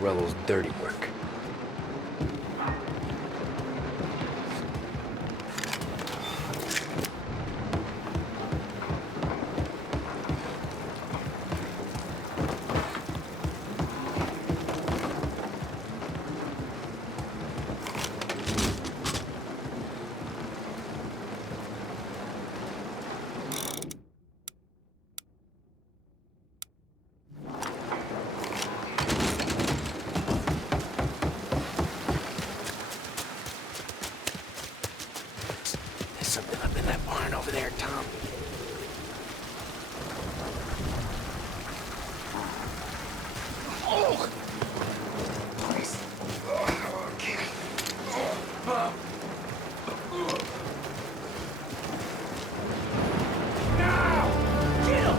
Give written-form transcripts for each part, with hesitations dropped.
Morello's dirty work. Something up in that barn over there, Tom. Oh! Please. Okay. Now! Kill!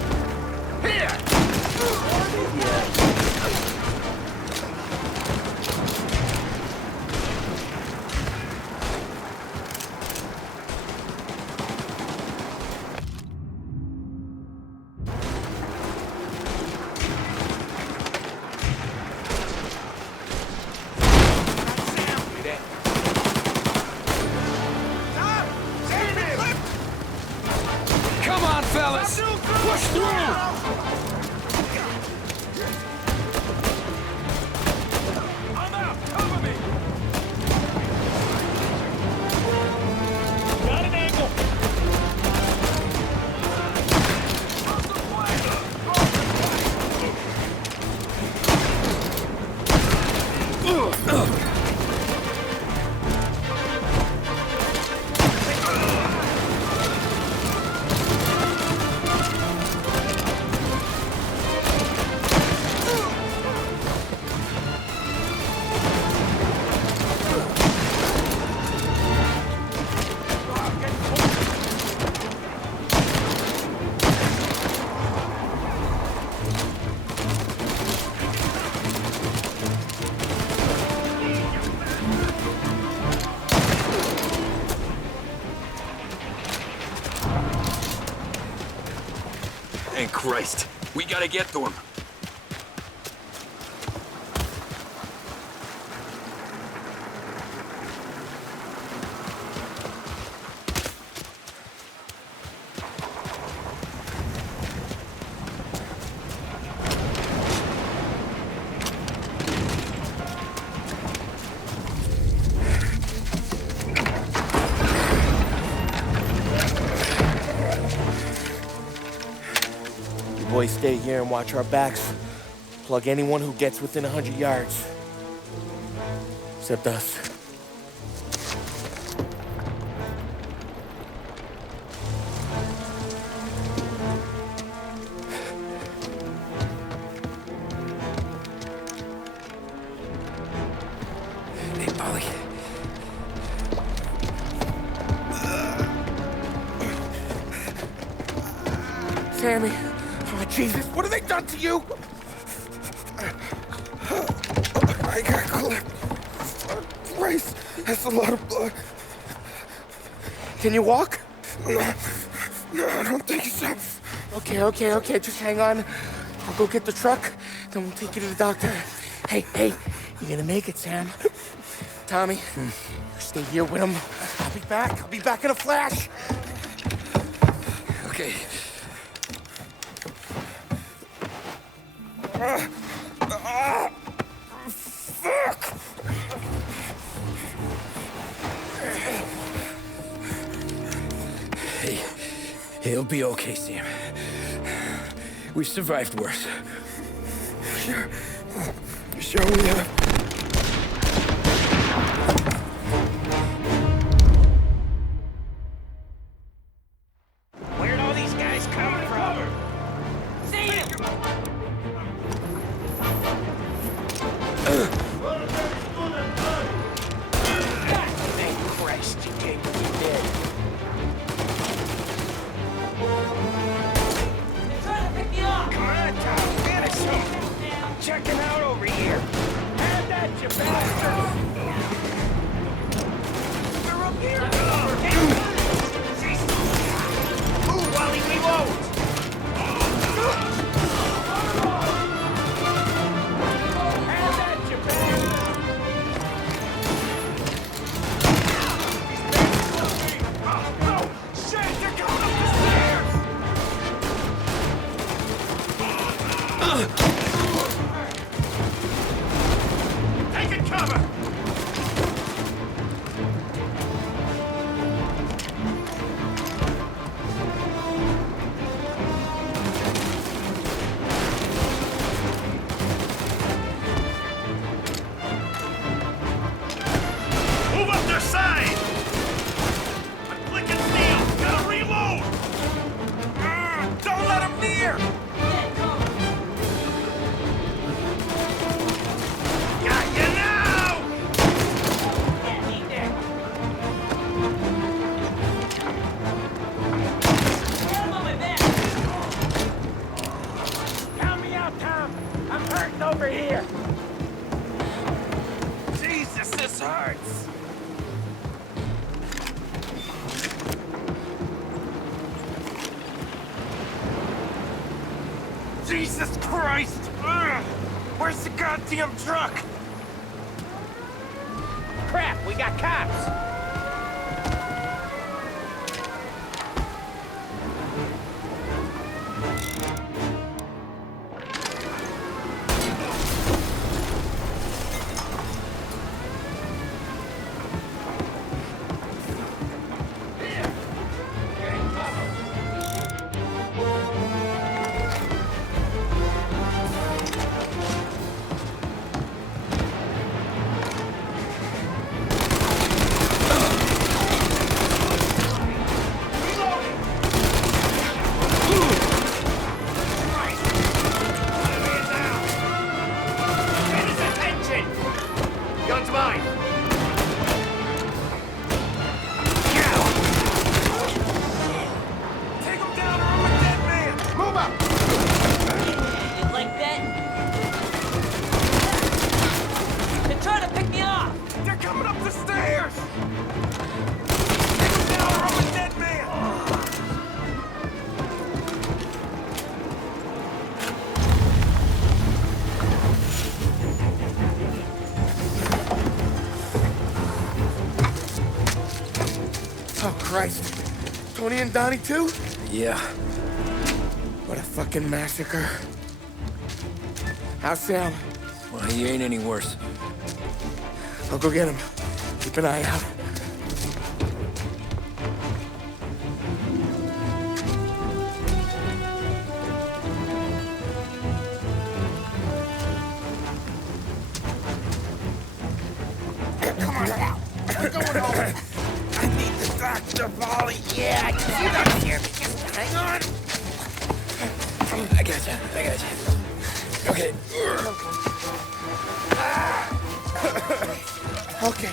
Here! Come on, fellas! Push through! I'm out! Cover me! Got an angle! Thank Christ. We gotta get to him. Boys, stay here and watch our backs. Plug anyone who gets within 100 yards. Except us. Hey, Polly. Sammy. Oh, Jesus, what have they done to you? I got clipped. Christ, that's a lot of blood. Can you walk? No, I don't think so. Okay, just hang on. I'll go get the truck, then we'll take you to the doctor. Hey, you're gonna make it, Sam. Tommy, stay here with him. I'll be back in a flash. Okay. Fuck! Hey, he'll be okay, Sam. We've survived worse. Sure we have. Where'd all these guys come from? See ya! Thank Christ you came to me dead. They're trying to pick me up! Come on, Tom, finish him! I'm checking out over here. Have that, you bastard! We're up here! Move, Wally, we won't! Have that, you Taking cover! Move up their side! I'm clicking steel! Gotta reload! Don't let him near! Got you now! Count me out, Tom! I'm hurting over here! Jesus, this hurts! Jesus Christ! Ugh. Where's the goddamn truck? Crap, we got cops! Oh, Christ. Tony and Donnie, too? Yeah. What a fucking massacre. How's Sam? Well, he ain't any worse. I'll go get him. Keep an eye out. Come on now. We're going home. I need the doctor, Polly. Yeah, I can see that here. Just hang on. I gotcha. Okay.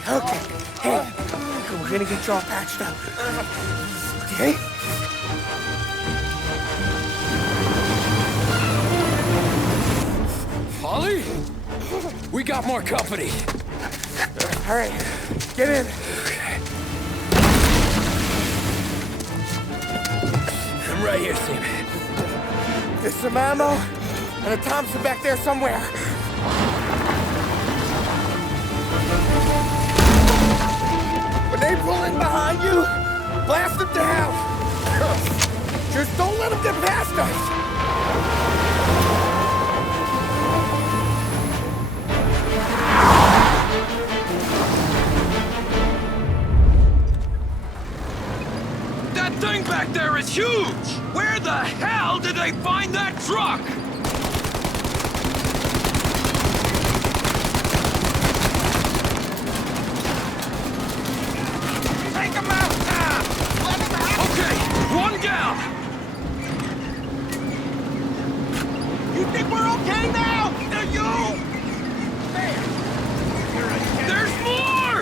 Okay. Hey, we're gonna get you all patched up. Okay? Polly? We got more company. All right, get in. I'm right here, Sam. There's some ammo and a Thompson back there somewhere. When they pull in behind you, blast them down. Just don't let them get past us. That thing back there is huge! Where the hell did they find that truck? Take him out, Tom! Let him out! Okay, one down! You think we're okay now? Do you? There's more!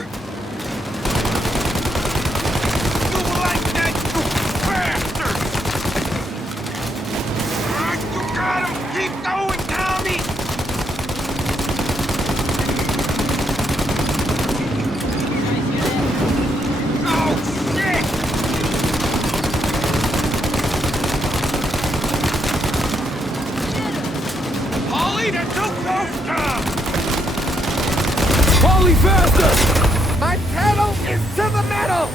You like that, you bastard! You got him! Keep going, Tommy! Oh, shit! Polly, they're too close, Tom! Polly, faster! My pedal is to the metal!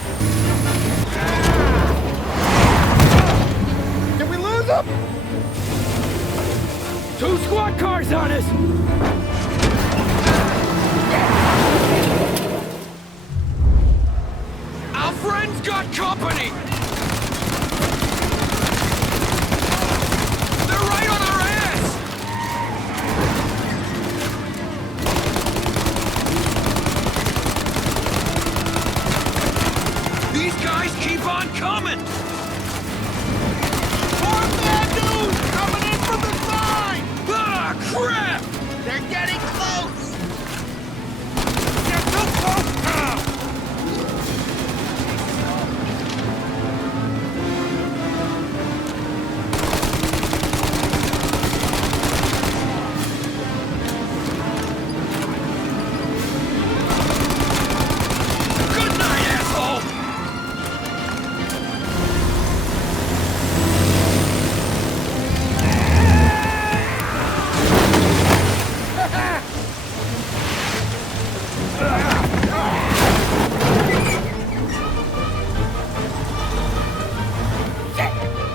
Did we lose him? 2 squad cars on us! Our friends got company! They're right on our ass! These guys keep on coming! More bad news coming in from the side! Ah, crap! They're getting close! They're too close now! Good night, asshole!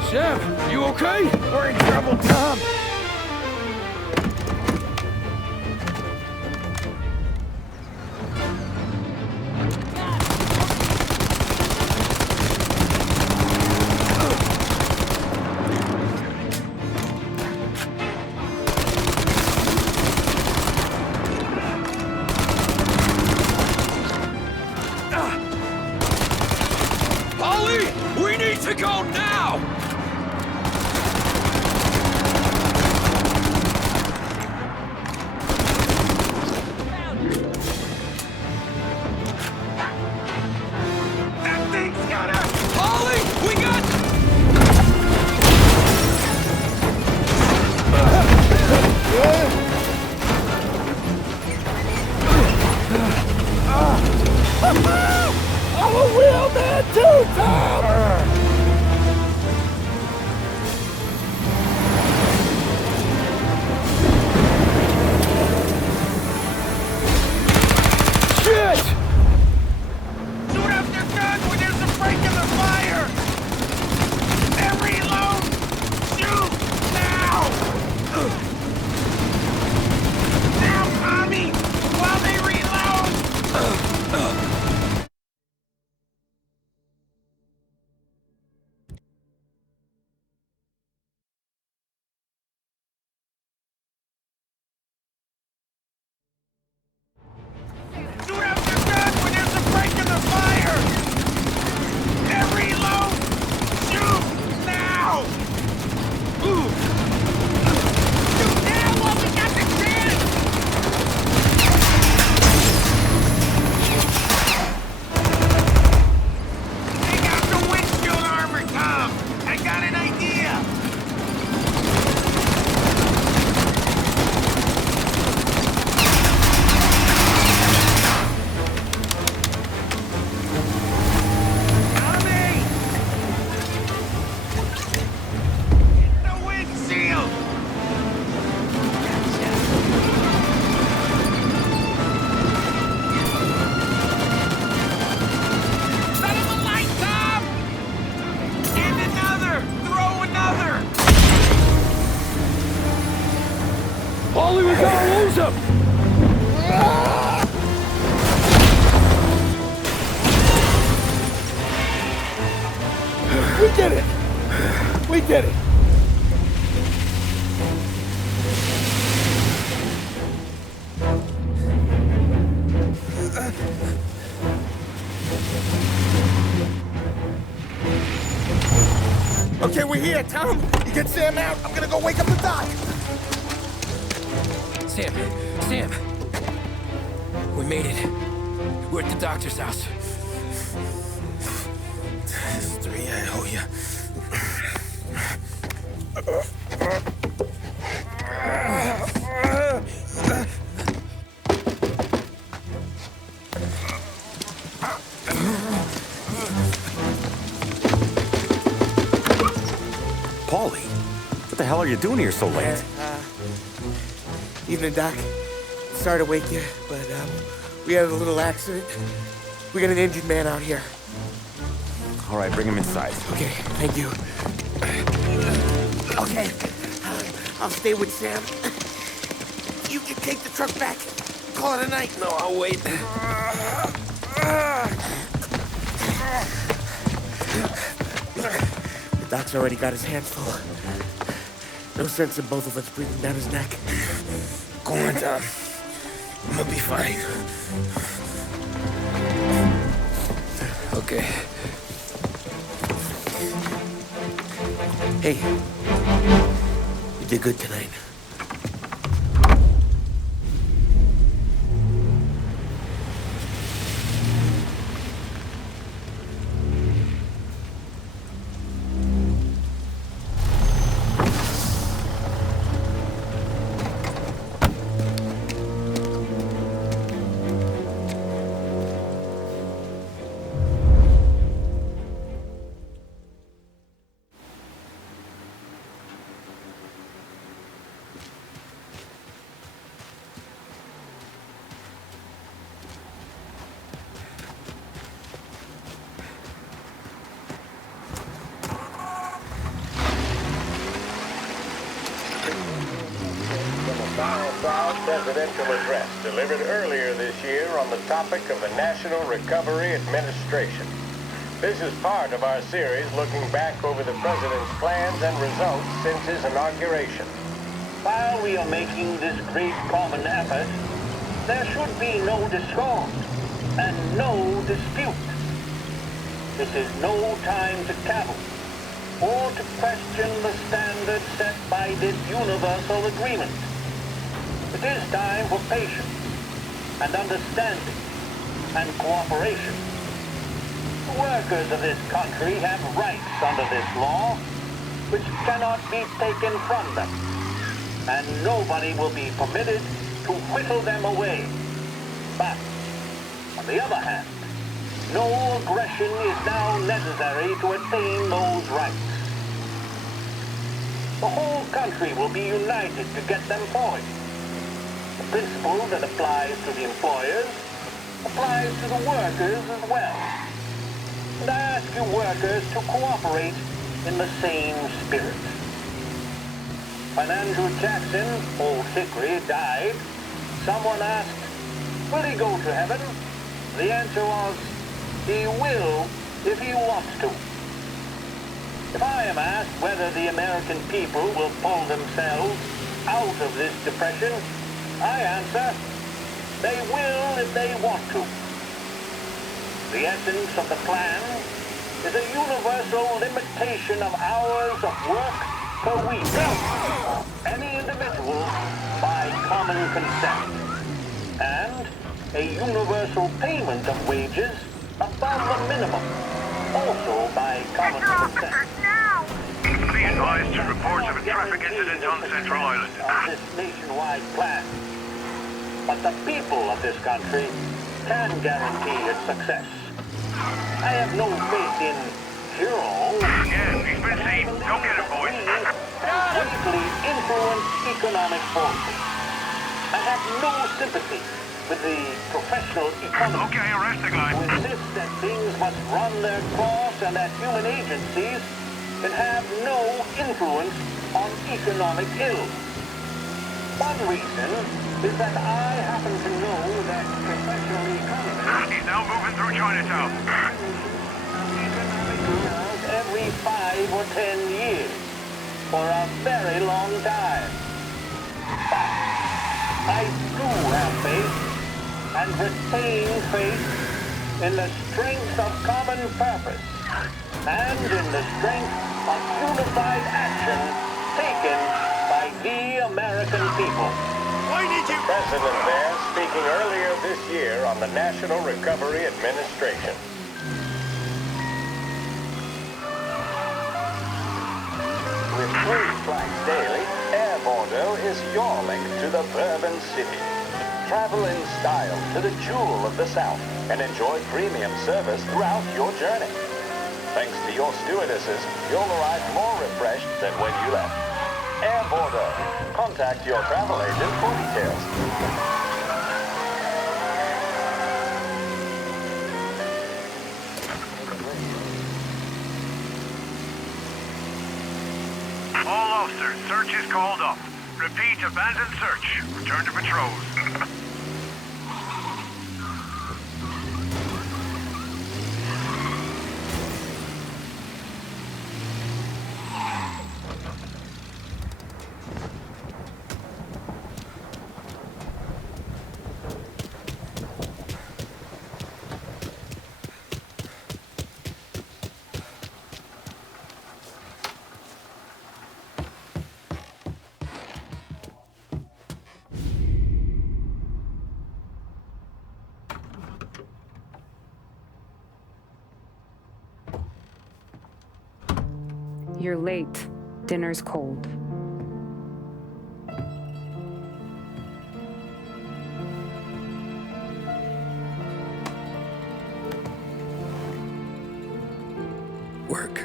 Sam, you okay? We're in trouble, Tom. Polly, we need to go now! That thing's got us! Polly, we got... I'm a real man too, Tom! Shit! Shoot up your gun when there's a break in the fire! And reload! Shoot! Now! Now, Tommy! While they reload! Shoot up your gun when there's a break in the fire! And reload! Shoot! Now! Shoot now while we got the chance! Take out the windshield armor, Tom! I got an idea! Tommy! The windshield! Set him a light, Tom! And another! Throw another! Polly, we gotta lose him! We did it! We did it! Okay, we're here, Tom. You get Sam out. I'm gonna go wake up the doc. Sam, Sam! We made it. We're at the doctor's house. This is 3, I owe you. Paulie, what the hell are you doing here so late? Evening, Doc. Sorry to wake you, but we had a little accident. We got an injured man out here. All right, bring him inside. Okay, thank you. Okay, I'll stay with Sam. You can take the truck back. Call it a night. No, I'll wait. The doc's already got his hands full. No sense in both of us breathing down his neck. Go on, Tom. I'm gonna be fine. Okay. Hey, you did good tonight. Presidential address delivered earlier this year on the topic of the National Recovery Administration. This is part of our series looking back over the president's plans and results since his inauguration. While we are making this great common effort, there should be no discord and no dispute. This is no time to cavil or to question the standard set by this universal agreement. It is time for patience and understanding and cooperation. The workers of this country have rights under this law which cannot be taken from them, and nobody will be permitted to whittle them away. But, on the other hand, no aggression is now necessary to attain those rights. The whole country will be united to get them forward. The principle that applies to the employers applies to the workers as well. And I ask you workers to cooperate in the same spirit. When Andrew Jackson, old Hickory, died, someone asked, will he go to heaven? The answer was, he will if he wants to. If I am asked whether the American people will pull themselves out of this depression, I answer, they will if they want to. The essence of the plan is a universal limitation of hours of work per week of any individual by common consent, and a universal payment of wages above the minimum, also by common consent. Be advised to reports of a traffic incident on Central Island. Of this nationwide plan. But the people of this country can guarantee its success. I have no faith in heroes. Yeah, he's been seen. Don't get it, boys. Greatly influence economic forces. I have no sympathy with the professional economists Okay, arrest the guy. who insist that things must run their course and that human agencies can have no influence on economic ills. One reason is that I happen to know that professional economists He's now moving through Chinatown. economic laws every 5 or 10 years for a very long time. But I do have faith and retain faith in the strength of common purpose and in the strength of unified action taken by the American people. President there speaking earlier this year on the National Recovery Administration. With 3 flights daily, Air Bordeaux is your link to the Bourbon City. Travel in style to the jewel of the South and enjoy premium service throughout your journey. Thanks to your stewardesses, you'll arrive more refreshed than when you left. Air Bordeaux. Contact your travel agent for details. All officers, Search is called off. Repeat, abandon search. Return to patrols. You're late. Dinner's cold. Work.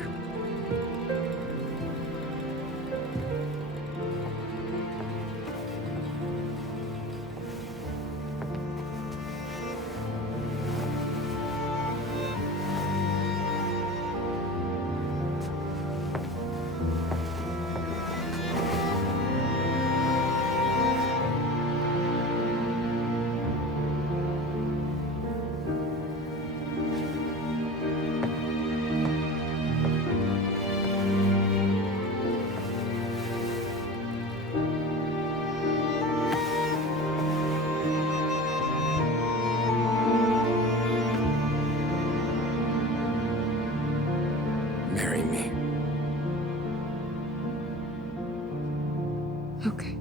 Marry me. Okay.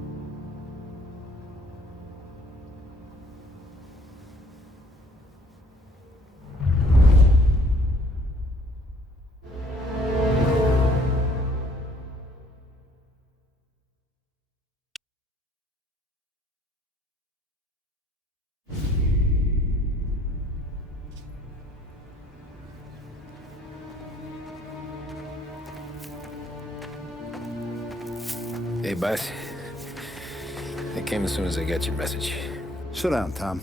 Hey, boss. I came as soon as I got your message. Sit down, Tom.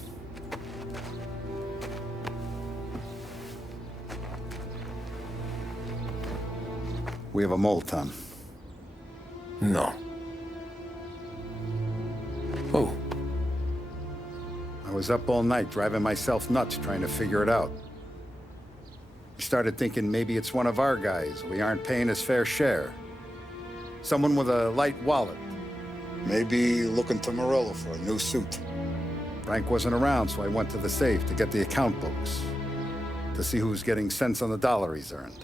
We have a mole, Tom. No. Oh. I was up all night driving myself nuts trying to figure it out. I started thinking maybe it's one of our guys. We aren't paying his fair share. Someone with a light wallet. Maybe looking to Morello for a new suit. Frank wasn't around, so I went to the safe to get the account books. To see who's getting cents on the dollar he's earned.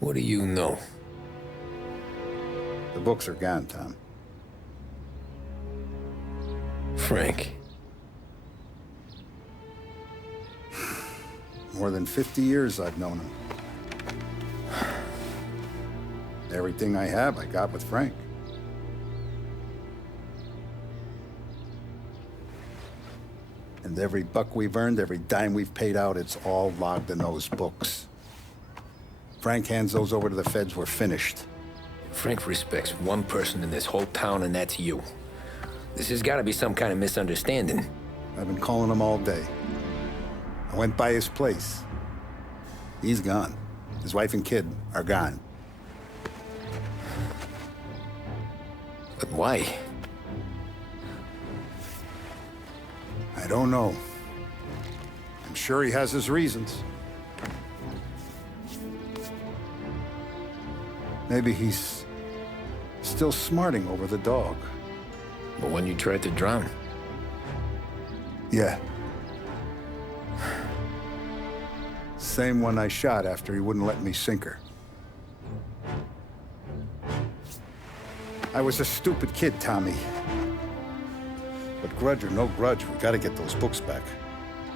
What do you know? The books are gone, Tom. Frank. More than 50 years I've known him. Everything I have, I got with Frank. And every buck we've earned, every dime we've paid out, it's all logged in those books. Frank hands those over to the feds, we're finished. Frank respects one person in this whole town, and that's you. This has got to be some kind of misunderstanding. I've been calling him all day. I went by his place. He's gone. His wife and kid are gone. But why? I don't know. I'm sure he has his reasons. Maybe he's still smarting over the dog. But when you tried to drown? Yeah. Same one I shot after he wouldn't let me sink her. I was a stupid kid, Tommy. But grudge or no grudge, we gotta get those books back.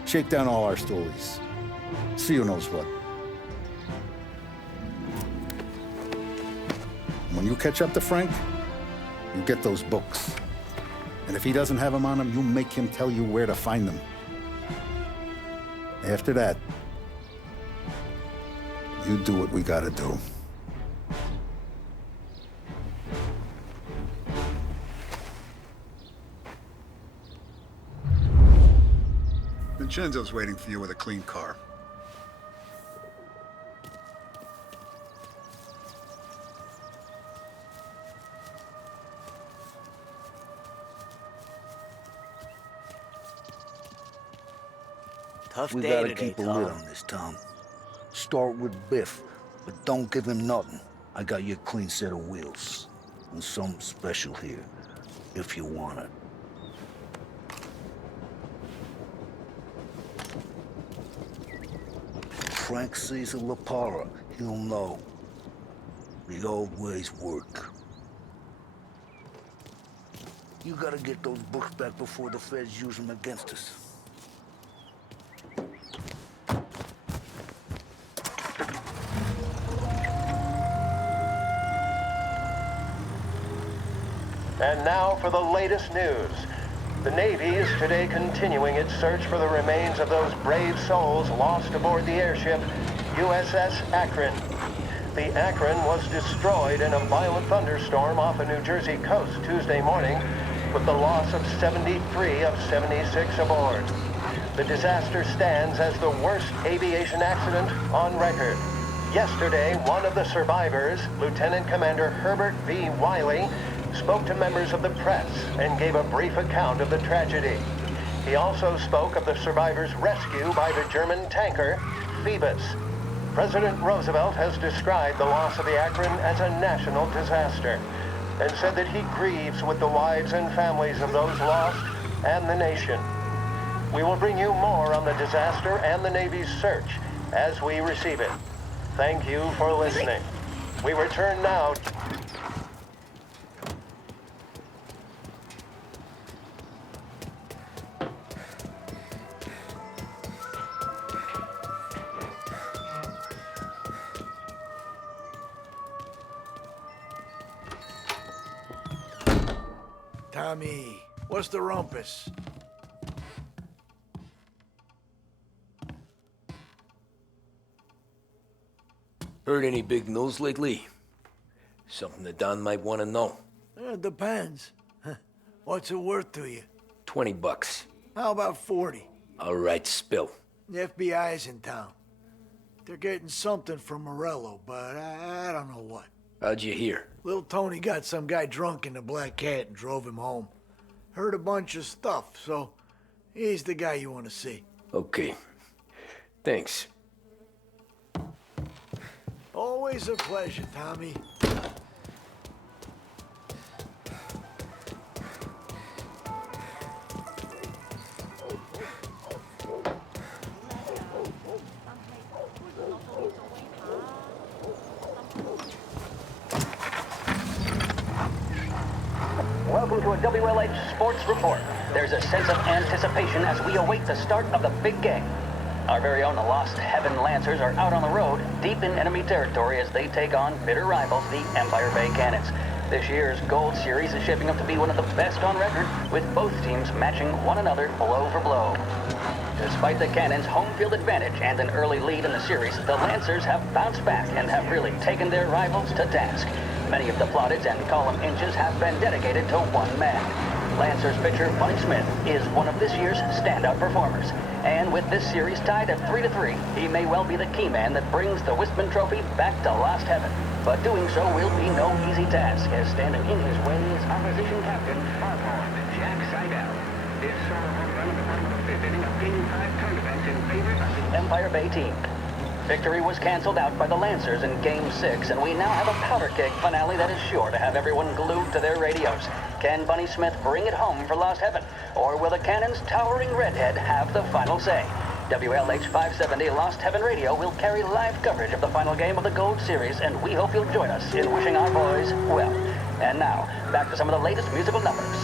Shake down all our stories. See who knows what. When you catch up to Frank, you get those books. And if he doesn't have them on him, you make him tell you where to find them. After that, you do what we gotta do. Vincenzo's waiting for you with a clean car. Tough We day gotta today, keep a lid Tom. on this, Tom. Start with Biff, but don't give him nothing. I got you a clean set of wheels. And something special here, if you want it. Frank Cesar La Parra, he'll know. The old ways work. You gotta get those books back before the feds use them against us. And now for the latest news. The Navy is today continuing its search for the remains of those brave souls lost aboard the airship USS Akron. The Akron was destroyed in a violent thunderstorm off the New Jersey coast Tuesday morning, with the loss of 73 of 76 aboard. The disaster stands as the worst aviation accident on record. Yesterday, one of the survivors, Lieutenant Commander Herbert V. Wiley, spoke to members of the press and gave a brief account of the tragedy. He also spoke of the survivors' rescue by the German tanker, Phoebus. President Roosevelt has described the loss of the Akron as a national disaster and said that he grieves with the wives and families of those lost and the nation. We will bring you more on the disaster and the Navy's search as we receive it. Thank you for listening. We return now. Tommy, what's the rumpus? Heard any big news lately? Something that Don might want to know. It depends. What's it worth to you? $20. How about 40? All right, spill. The FBI's in town. They're getting something from Morello, but I don't know what. How'd you hear? Little Tony got some guy drunk in the Black Cat and drove him home. Heard a bunch of stuff, so he's the guy you want to see. Okay. Thanks. Always a pleasure, Tommy. Welcome to a WLH Sports Report. There's a sense of anticipation as we await the start of the big game. Our very own Lost Heaven Lancers are out on the road, deep in enemy territory as they take on bitter rivals, the Empire Bay Cannons. This year's Gold Series is shaping up to be one of the best on record, with both teams matching one another blow for blow. Despite the Cannons' home field advantage and an early lead in the series, the Lancers have bounced back and have really taken their rivals to task. Many of the plaudits and column inches have been dedicated to one man. Lancers pitcher Bunny Smith is one of this year's standout performers. And with this series tied at 3-3, he may well be the key man that brings the Wistman Trophy back to Lost Heaven. But doing so will be no easy task, as standing in his way is opposition captain, Jack Seidel. This sort of home run at the bottom of the fifth inning of Game 5 tournament in favor of the Empire Bay team. Victory was canceled out by the Lancers in Game 6, and we now have a powder keg finale that is sure to have everyone glued to their radios. Can Bunny Smith bring it home for Lost Heaven, or will the Cannon's towering redhead have the final say? WLH 570 Lost Heaven Radio will carry live coverage of the final game of the Gold Series, and we hope you'll join us in wishing our boys well. And now, back to some of the latest musical numbers.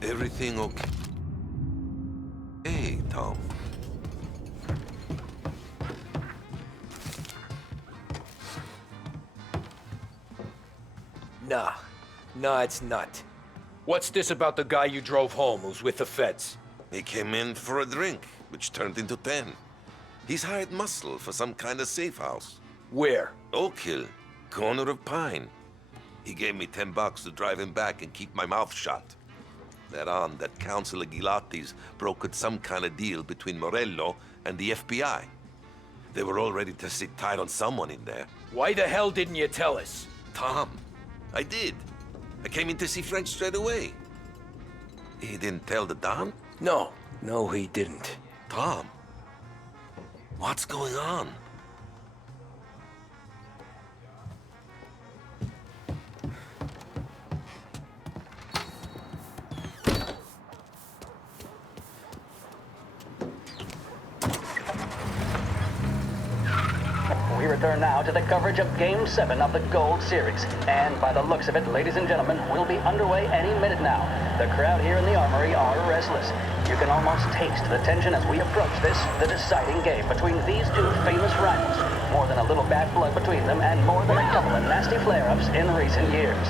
Everything okay? Hey, Tom. Nah, it's not. What's this about the guy you drove home who's with the feds? He came in for a drink, which turned into 10. He's hired muscle for some kind of safe house. Where? Oak Hill, corner of Pine. He gave me $10 to drive him back and keep my mouth shut. That Councilor Ghilatti's brokered some kind of deal between Morello and the FBI. They were all ready to sit tight on someone in there. Why the hell didn't you tell us? Tom, I did. I came in to see French straight away. He didn't tell the Don? No, he didn't. Tom, what's going on? We return now to the coverage of Game 7 of the Gold Series. And by the looks of it, ladies and gentlemen, we'll be underway any minute now. The crowd here in the Armory are restless. You can almost taste the tension as we approach this, the deciding game between these two famous rivals. More than a little bad blood between them, and more than a couple of nasty flare-ups in recent years.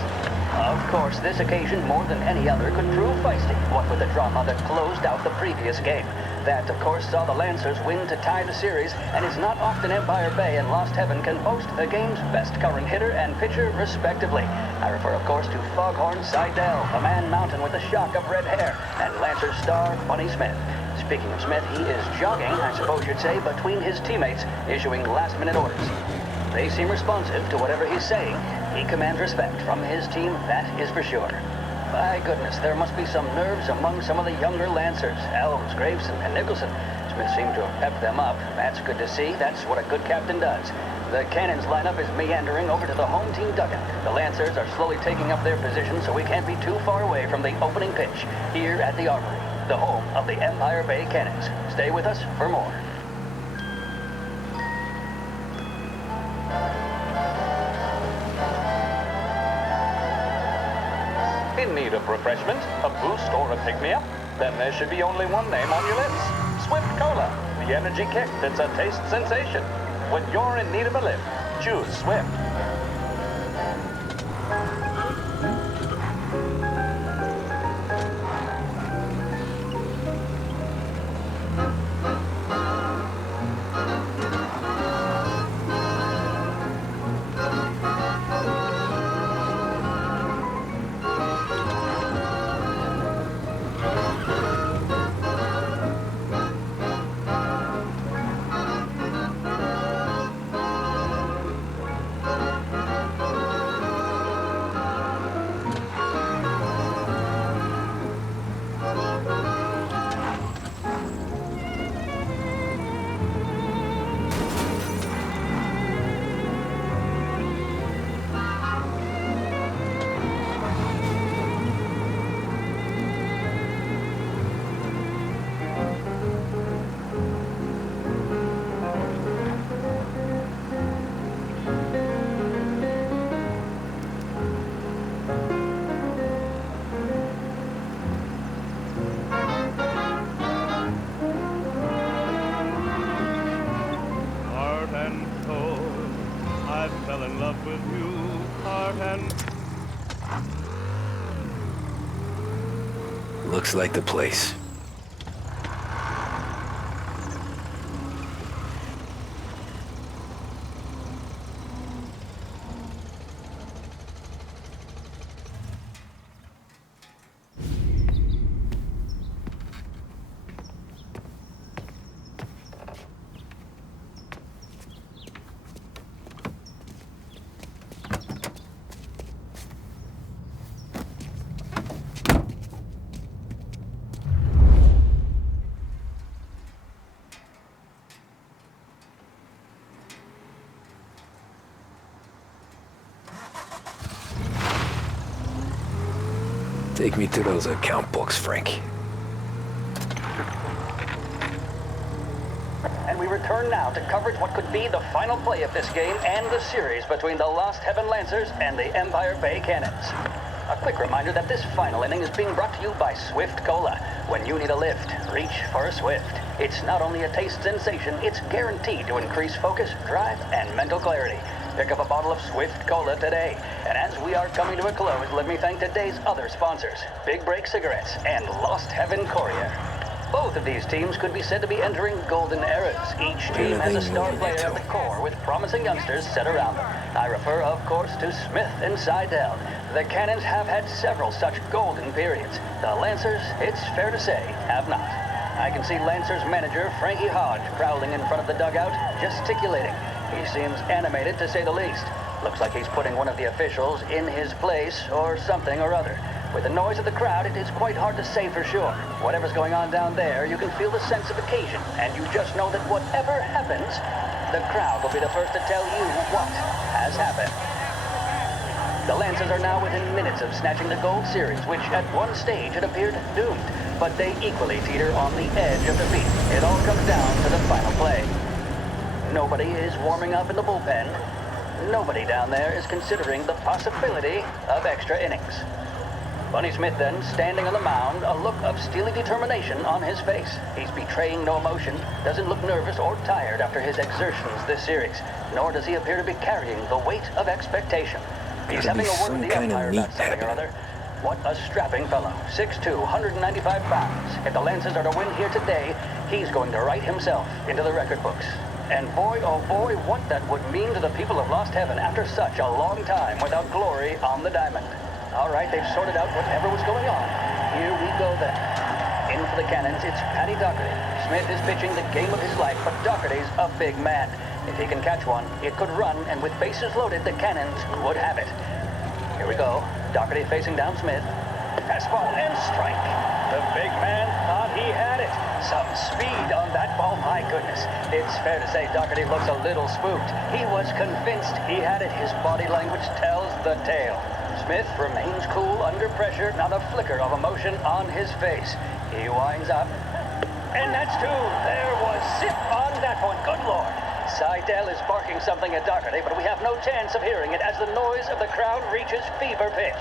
Of course, this occasion, more than any other, could prove feisty, what with the drama that closed out the previous game. That, of course, saw the Lancers win to tie the series, and it's not often Empire Bay and Lost Heaven can boast the game's best current hitter and pitcher, respectively. I refer, of course, to Foghorn Seidel, the man mountain with the shock of red hair, and Lancers star Bunny Smith. Speaking of Smith, he is jogging, I suppose you'd say, between his teammates, issuing last-minute orders. They seem responsive to whatever he's saying. He commands respect from his team, that is for sure. My goodness, there must be some nerves among some of the younger Lancers. Elves, Graveson, and Nicholson. Smith seemed to have pepped them up. That's good to see. That's what a good captain does. The Cannons lineup is meandering over to the home team dugout. The Lancers are slowly taking up their position, so we can't be too far away from the opening pitch here at the Armory, the home of the Empire Bay Cannons. Stay with us for more. In need of refreshment, a boost, or a pick-me-up? Then there should be only one name on your lips. Swift Cola, the energy kick that's a taste sensation. When you're in need of a lift, choose Swift. Looks like the place. Take me to those account books, Frank. And we return now to coverage what could be the final play of this game and the series between the Lost Heaven Lancers and the Empire Bay Cannons. A quick reminder that this final inning is being brought to you by Swift Cola. When you need a lift, reach for a Swift. It's not only a taste sensation, it's guaranteed to increase focus, drive, and mental clarity. Pick up a bottle of Swift Cola today. And as we are coming to a close, let me thank today's other sponsors, Big Break Cigarettes and Lost Heaven Courier. Both of these teams could be said to be entering golden eras. Each team has a star player at the core with promising youngsters set around them. I refer, of course, to Smith and Seidel. The Cannons have had several such golden periods. The Lancers, it's fair to say, have not. I can see Lancers manager Frankie Hodge prowling in front of the dugout, gesticulating. He seems animated, to say the least. Looks like he's putting one of the officials in his place or something or other. With the noise of the crowd, it is quite hard to say for sure. Whatever's going on down there, you can feel the sense of occasion, and you just know that whatever happens, the crowd will be the first to tell you what has happened. The Lancers are now within minutes of snatching the Gold Series, which at one stage had appeared doomed, but they equally teeter on the edge of defeat. It all comes down to the final play. Nobody is warming up in the bullpen. Nobody down there is considering the possibility of extra innings. Bunny Smith then, standing on the mound, a look of steely determination on his face. He's betraying no emotion, doesn't look nervous or tired after his exertions this series, nor does he appear to be carrying the weight of expectation. He's having a word with the umpire about something or other. What a strapping fellow. 6'2", 195 pounds. If the Lancers are to win here today, he's going to write himself into the record books. And boy, oh boy, what that would mean to the people of Lost Heaven after such a long time without glory on the diamond. All right, they've sorted out whatever was going on. Here we go then. In for the Cannons, it's Paddy Doherty. Smith is pitching the game of his life, but Doherty's a big man. If he can catch one, it could run, and with bases loaded, the Cannons could have it. Here we go. Doherty facing down Smith. Fastball and strike. The big man thought he had it. Some speed on that ball, my goodness. It's fair to say Doherty looks a little spooked. He was convinced he had it. His body language tells the tale. Smith remains cool under pressure, not a flicker of emotion on his face. He winds up. And that's two. There was zip on that one. Good Lord. Seidel is barking something at Doherty, but we have no chance of hearing it as the noise of the crowd reaches fever pitch.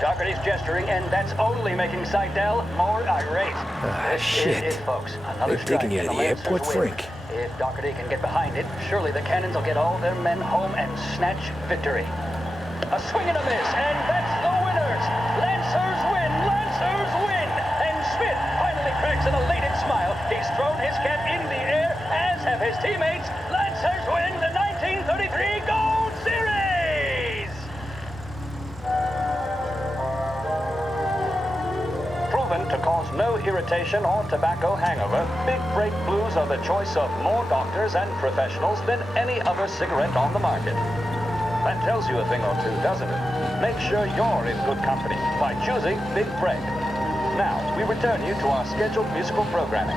Doherty's gesturing, and that's only making Seidel more irate. Shit. This is it, folks. Another They're strike, taking you to and the Lancers airport, win. Frank. If Doherty can get behind it, surely the Cannons will get all their men home and snatch victory. A swing and a miss, and that's the winners! Lancers win! Lancers win! And Smith finally cracks an elated smile. He's thrown his cap in the air, as have his teammates. Lancers win the 1933 Gold Series! Proven to cause no irritation or tobacco hangover, Big Break Blues are the choice of more doctors and professionals than any other cigarette on the market. That tells you a thing or two, doesn't it? Make sure you're in good company by choosing Big Break. Now, we return you to our scheduled musical programming.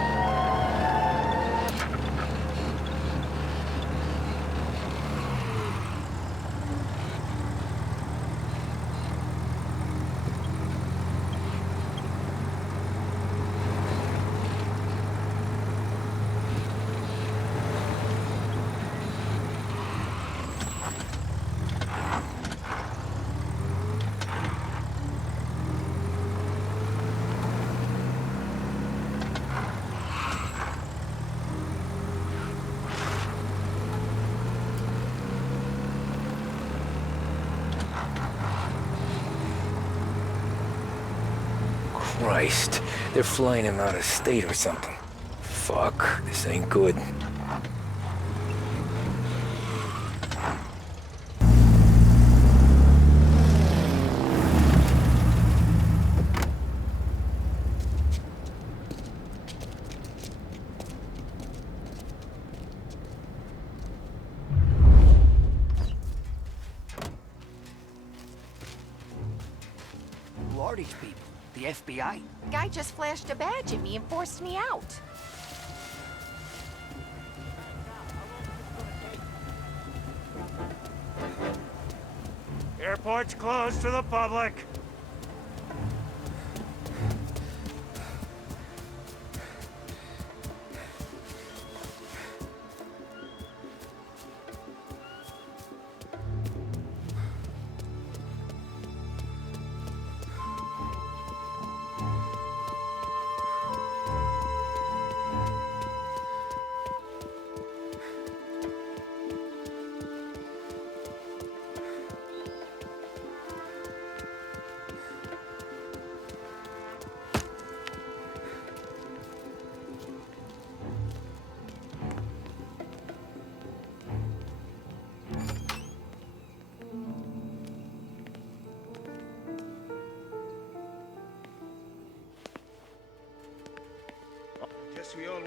Christ, they're flying him out of state or something. Fuck, this ain't good. Who are these people? The FBI? Guy just flashed a badge at me and forced me out. Airport's closed to the public.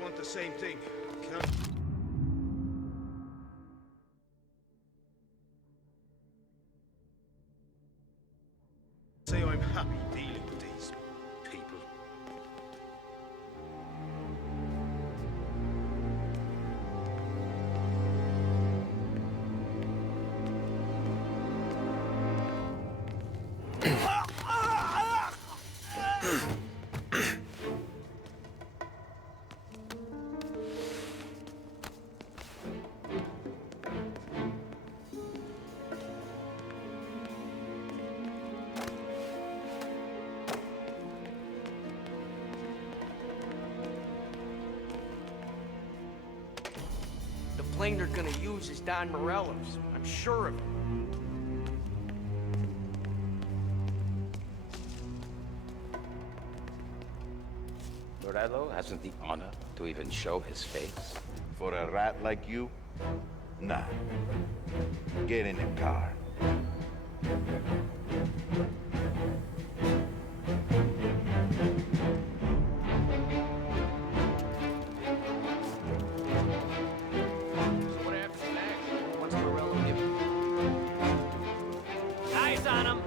want the same thing. Say I'm happy dealing with these people. The plane they're gonna use is Don Morello's. I'm sure of it. Morello hasn't the honor to even show his face. For a rat like you? Nah. Get in the car. Eyes on him!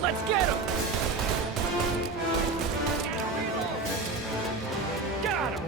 Let's get him! Got him!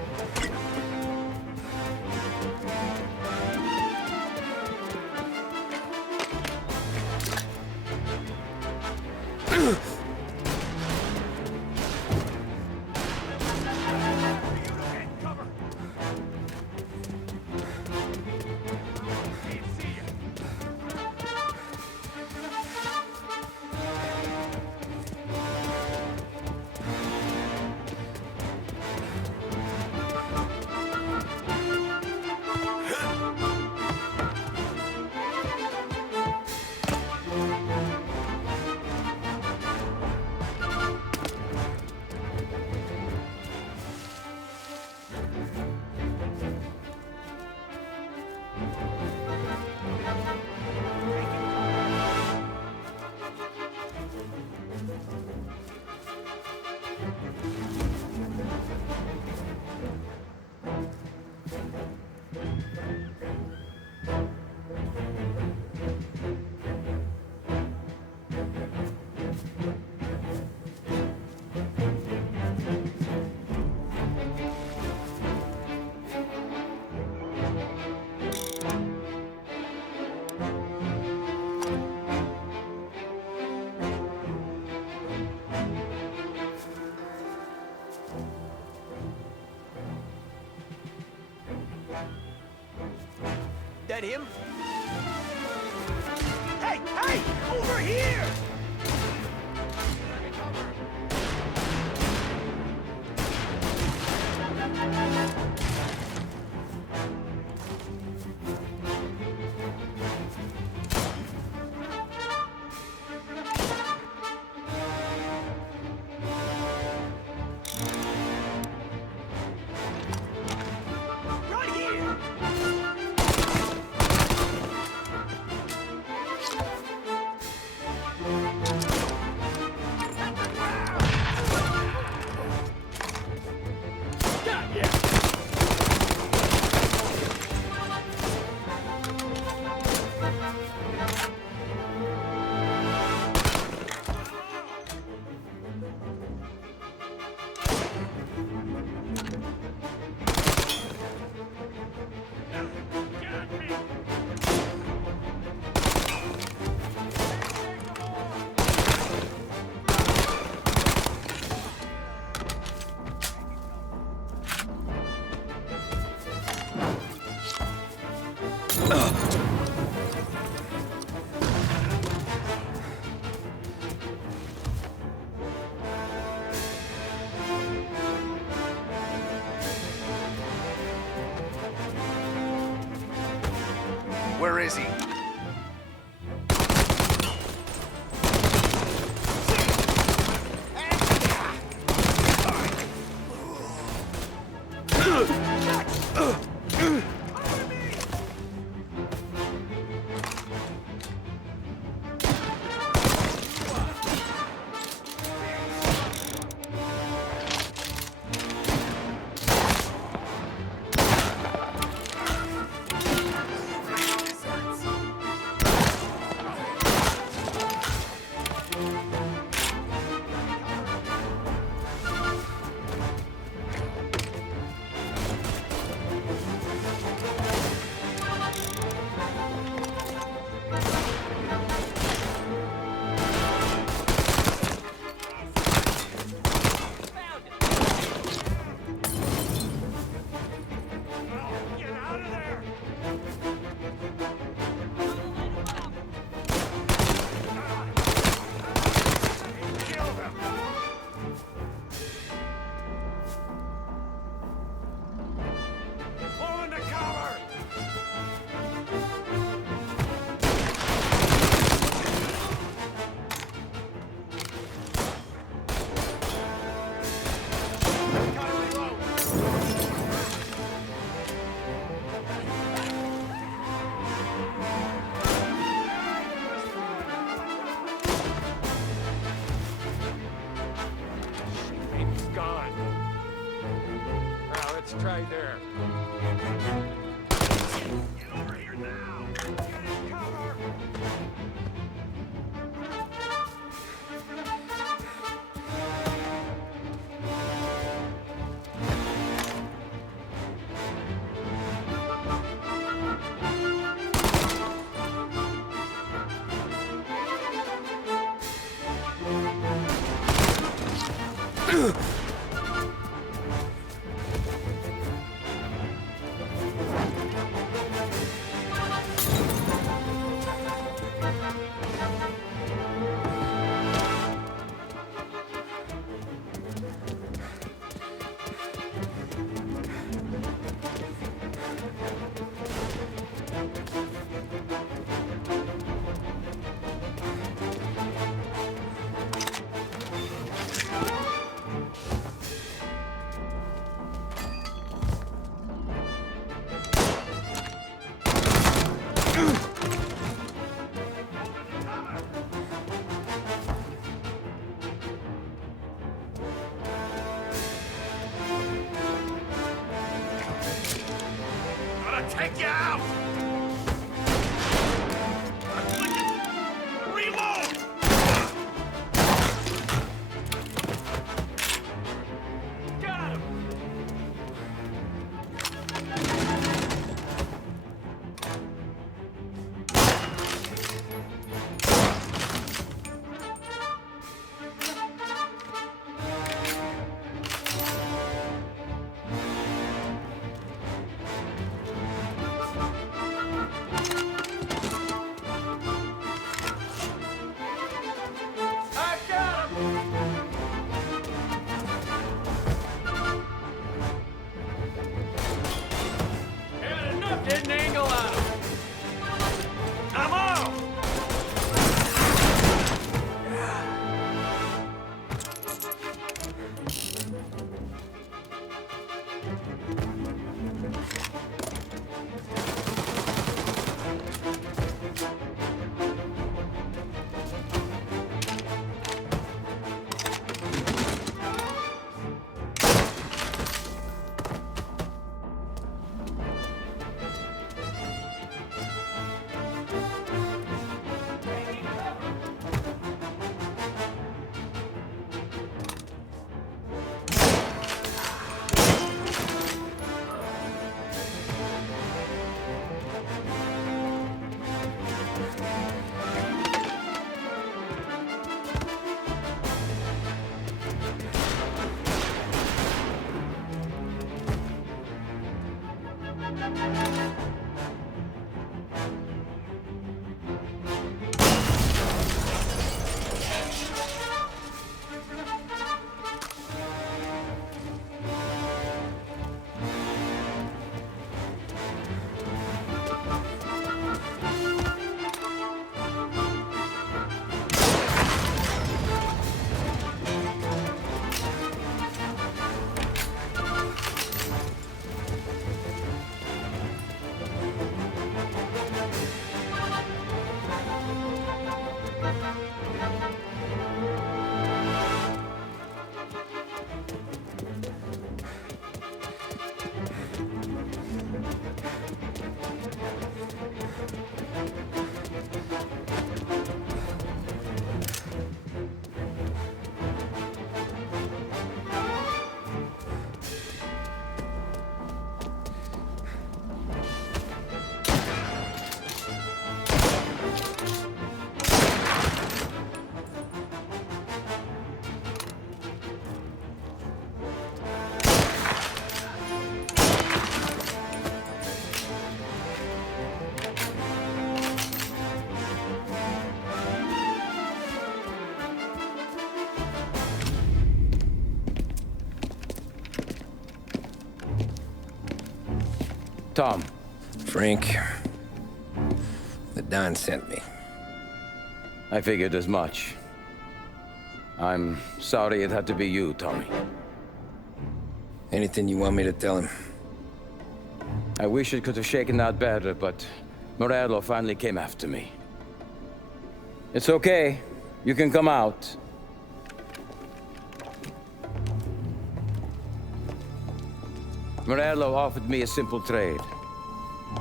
That him? Hey, hey! Over here! Right here! Where is he? Stay there. Get over here now! Get in cover! Take you out! I'm clicking! Reload! Got him! Get an angle on him! I'm off! Tom. Frank. The Don sent me. I figured as much. I'm sorry it had to be you, Tommy. Anything you want me to tell him? I wish it could have shaken out better, but Morello finally came after me. It's okay. You can come out. Morello offered me a simple trade.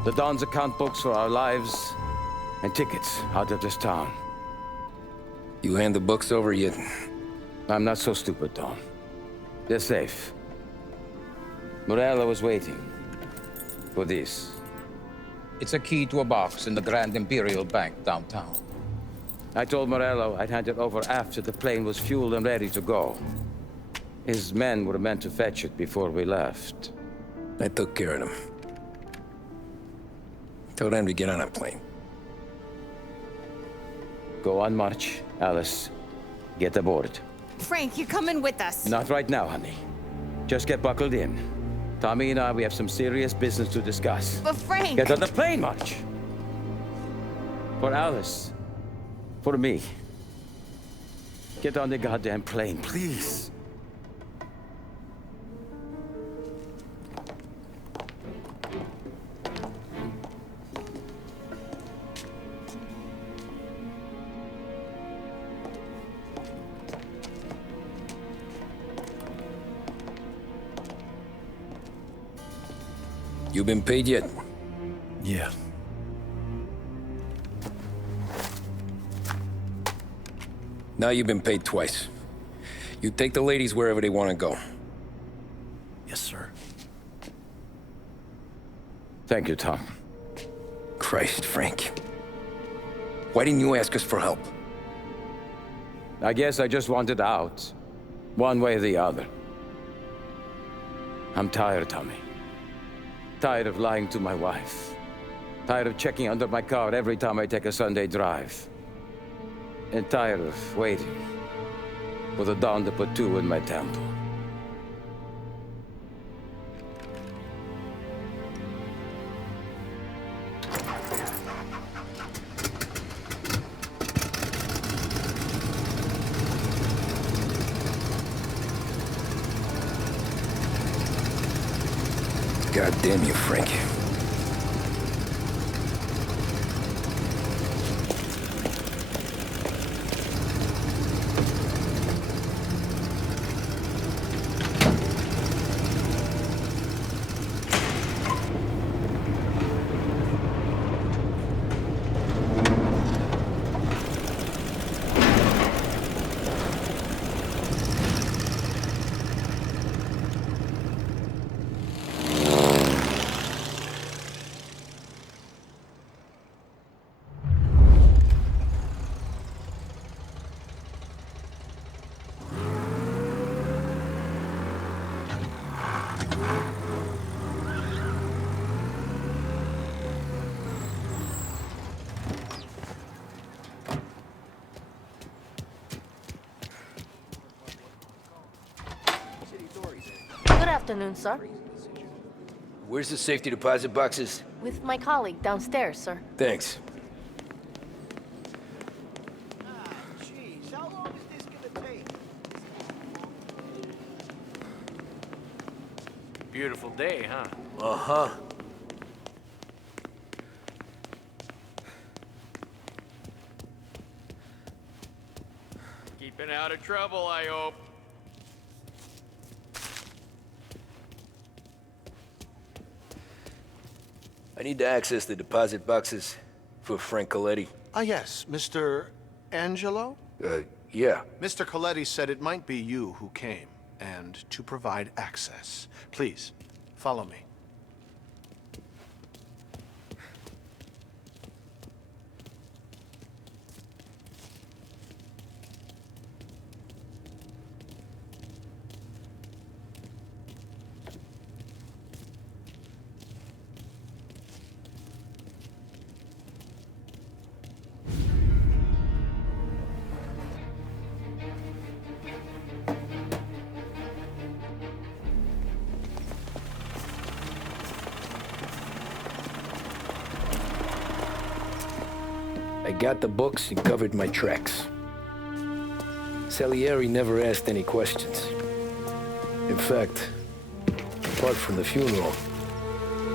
The Don's account books for our lives and tickets out of this town. You hand the books over yet? I'm not so stupid, Don. They're safe. Morello was waiting for this. It's a key to a box in the Grand Imperial Bank downtown. I told Morello I'd hand it over after the plane was fueled and ready to go. His men were meant to fetch it before we left. I took care of them. Told them to get on a plane. Go on, march. Alice, get aboard. Frank, you're coming with us. Not right now, honey. Just get buckled in. Tommy and I, we have some serious business to discuss. But Frank... Get on the plane, March! For Alice. For me. Get on the goddamn plane, please. You been paid yet? Yeah. Now you've been paid twice. You take the ladies wherever they want to go. Yes, sir. Thank you, Tom. Christ, Frank. Why didn't you ask us for help? I guess I just wanted out. One way or the other. I'm tired, Tommy. Tired of lying to my wife. Tired of checking under my car every time I take a Sunday drive. And tired of waiting for the dawn to put two in my temple. God damn you, Frank. Good afternoon, sir. Where's the safety deposit boxes? With my colleague downstairs, sir. Thanks. Jeez, how long is this gonna take? Beautiful day, huh? Uh-huh. Keeping out of trouble, I hope. I need to access the deposit boxes for Frank Coletti. Ah, yes, Mr. Angelo? Yeah. Mr. Coletti said it might be you who came, and to provide access. Please, follow me. I got the books and covered my tracks. Salieri never asked any questions. In fact, apart from the funeral,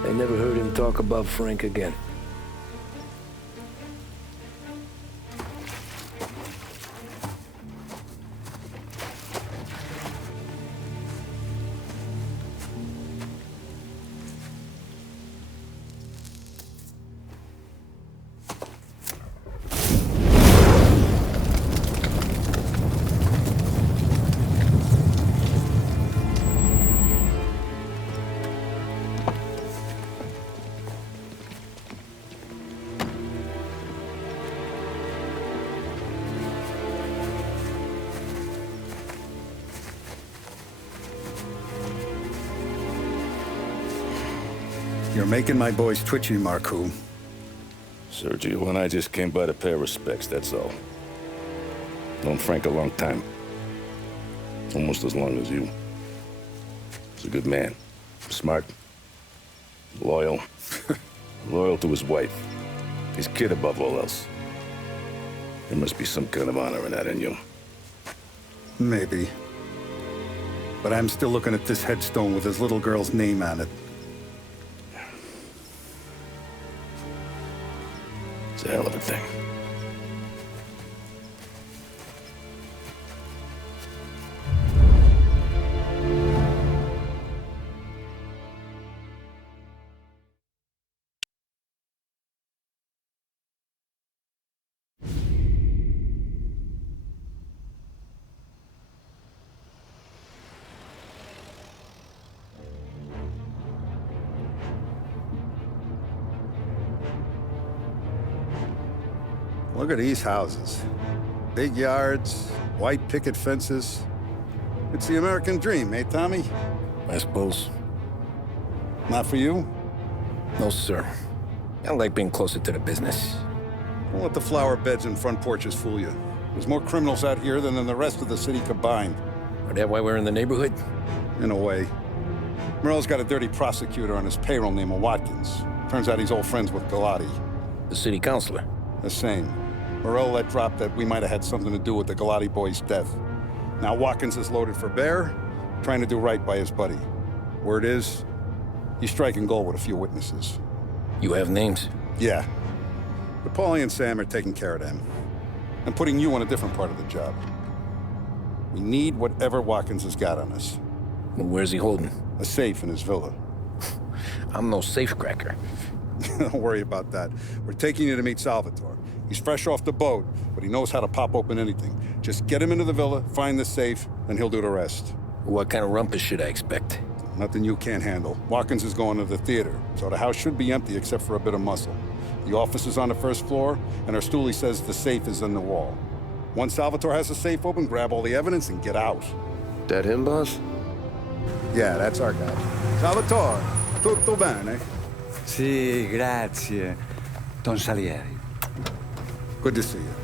I never heard him talk about Frank again. You're making my boys twitchy, Marku. Sergio and I just came by to pay our respects, that's all. Known Frank a long time. Almost as long as you. He's a good man. Smart. Loyal. Loyal to his wife. His kid above all else. There must be some kind of honor in that in you. Maybe. But I'm still looking at this headstone with his little girl's name on it. It's a hell of a thing. Look at these houses. Big yards, white picket fences. It's the American dream, eh, Tommy? I suppose. Not for you? No, sir. I like being closer to the business. Don't let the flower beds and front porches fool you. There's more criminals out here than in the rest of the city combined. Are that why we're in the neighborhood? In a way. Morello's got a dirty prosecutor on his payroll named Watkins. Turns out he's old friends with Galati. The city councilor? The same. Morello let drop that we might have had something to do with the Galati boy's death. Now Watkins is loaded for bear, trying to do right by his buddy. Word is, he's striking gold with a few witnesses. You have names? Yeah. But Paulie and Sam are taking care of them. I'm putting you on a different part of the job. We need whatever Watkins has got on us. Well, where's he holding? A safe in his villa. I'm no safecracker. Don't worry about that. We're taking you to meet Salvatore. He's fresh off the boat, but he knows how to pop open anything. Just get him into the villa, find the safe, and he'll do the rest. What kind of rumpus should I expect? Nothing you can't handle. Watkins is going to the theater, so the house should be empty except for a bit of muscle. The office is on the first floor, and our stoolie says the safe is in the wall. Once Salvatore has the safe open, grab all the evidence and get out. That him, boss? Yeah, that's our guy. Salvatore, tutto bene? Sì, grazie. Don Salieri. Good to see you.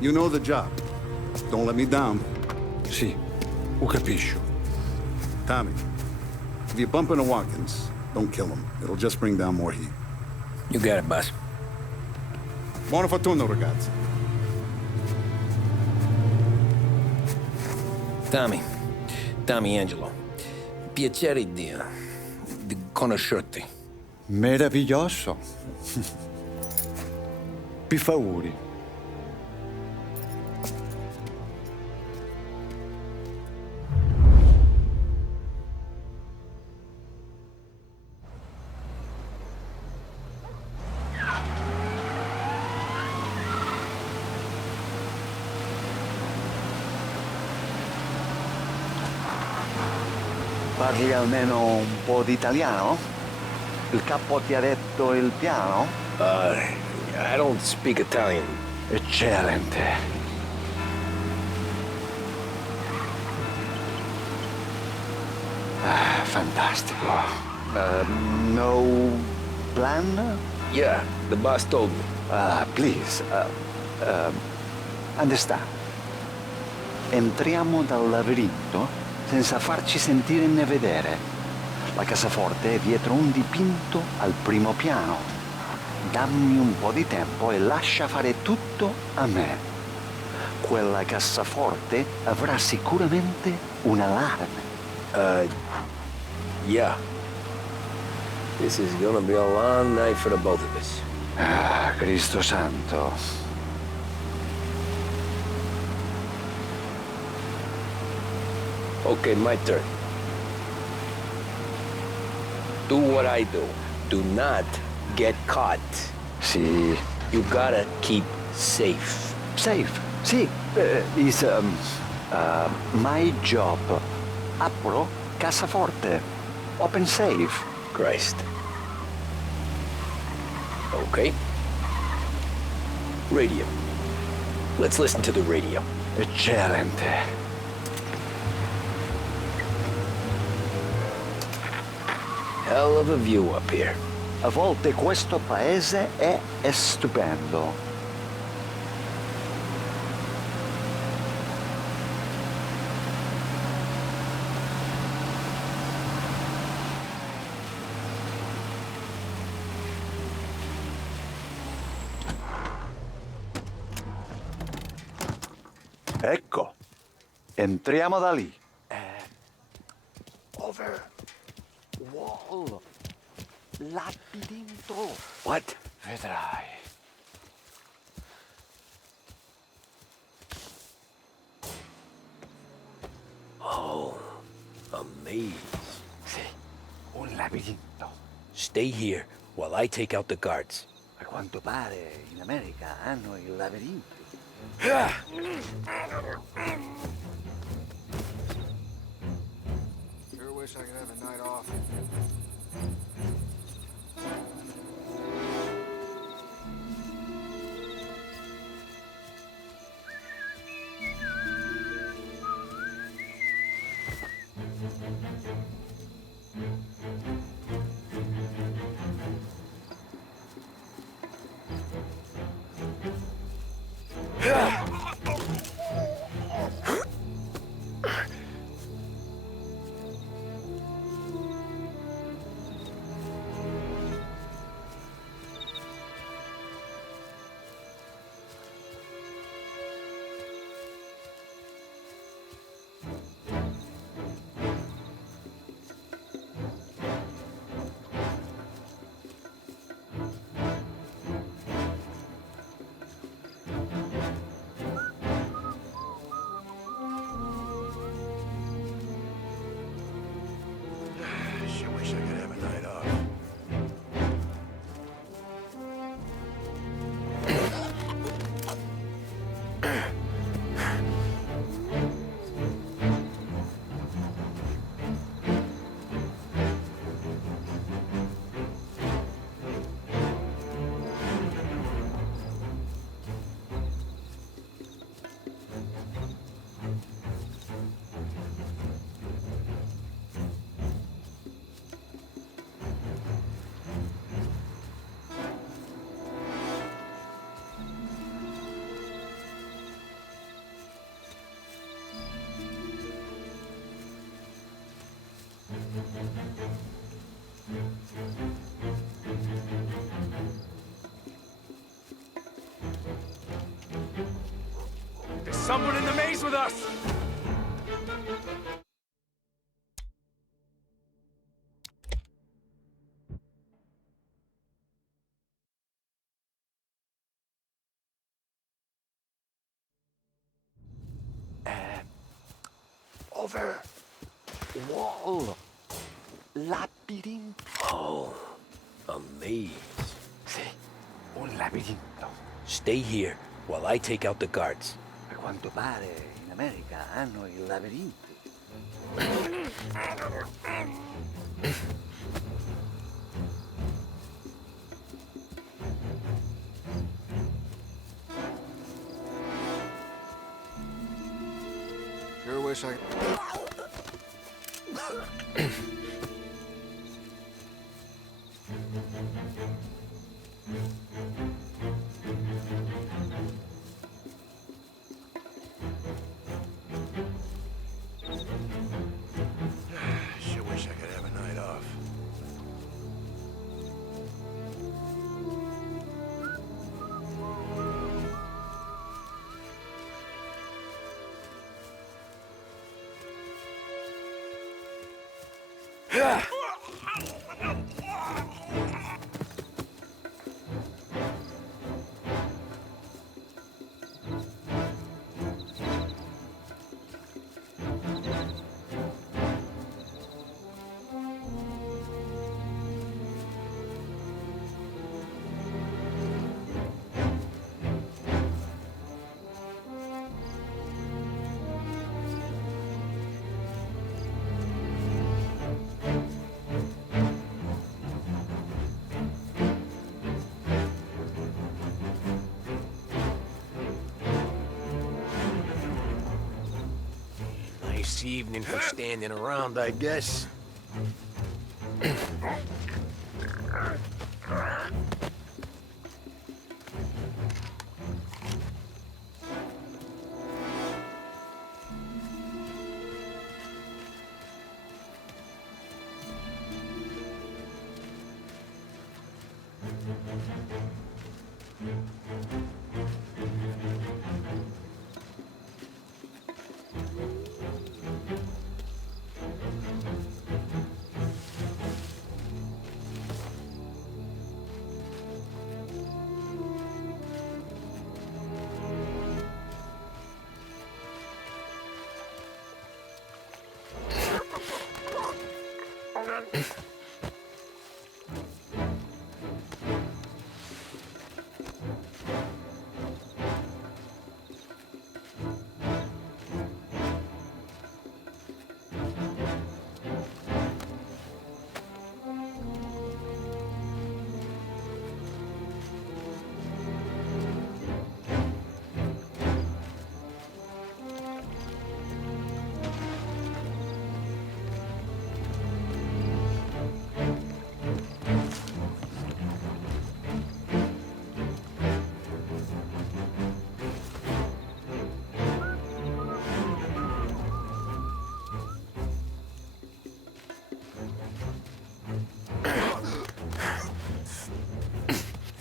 You know the job. Don't let me down. Sì, ho capisco. Tommy, if you bump into Watkins, don't kill him. It'll just bring down more heat. You got it, boss. Buona fortuna, ragazzi. Tommy Angelo. Piacere di conoscerti. Meraviglioso. Per favore. Parli almeno un po' di italiano? Il capo ti ha detto il piano? I don't speak Italian. Eccellente. Fantastico. No plan? Yeah, the boss told me. Please, understand. Entriamo dal labirinto senza farci sentire né vedere. La cassaforte è dietro un dipinto al primo piano. Dammi un po' di tempo e lascia fare tutto a me. Quella cassaforte avrà sicuramente un allarme. Yeah. This is gonna be a long night for the both of us. Cristo santo. Okay, my turn. Do what I do. Do not get caught. Sì. You gotta keep safe. Safe? Sì. Is my job. Apro cassaforte. Open safe. Christ. Okay. Radio. Let's listen to the radio. Eccellente. Hell of a view up here. A volte questo paese è stupendo. Ecco, entriamo da lì. Over. Wall. Labirinto. What? Vedrai. Oh, a maze. Sì, un labirinto. Stay here while I take out the guards. A quanto pare in America hanno i labirinti. Sure wish I could have a night off. Sure wish I could have a night off. There's someone in the maze with us! Over. Wall. Labirinto. Oh, a maze. Sì, un labirinto. Stay here while I take out the guards. A quanto pare in America hanno i labirinti. Sure wish I... Sure wish I could have a night off. Nice evening for standing around, I guess.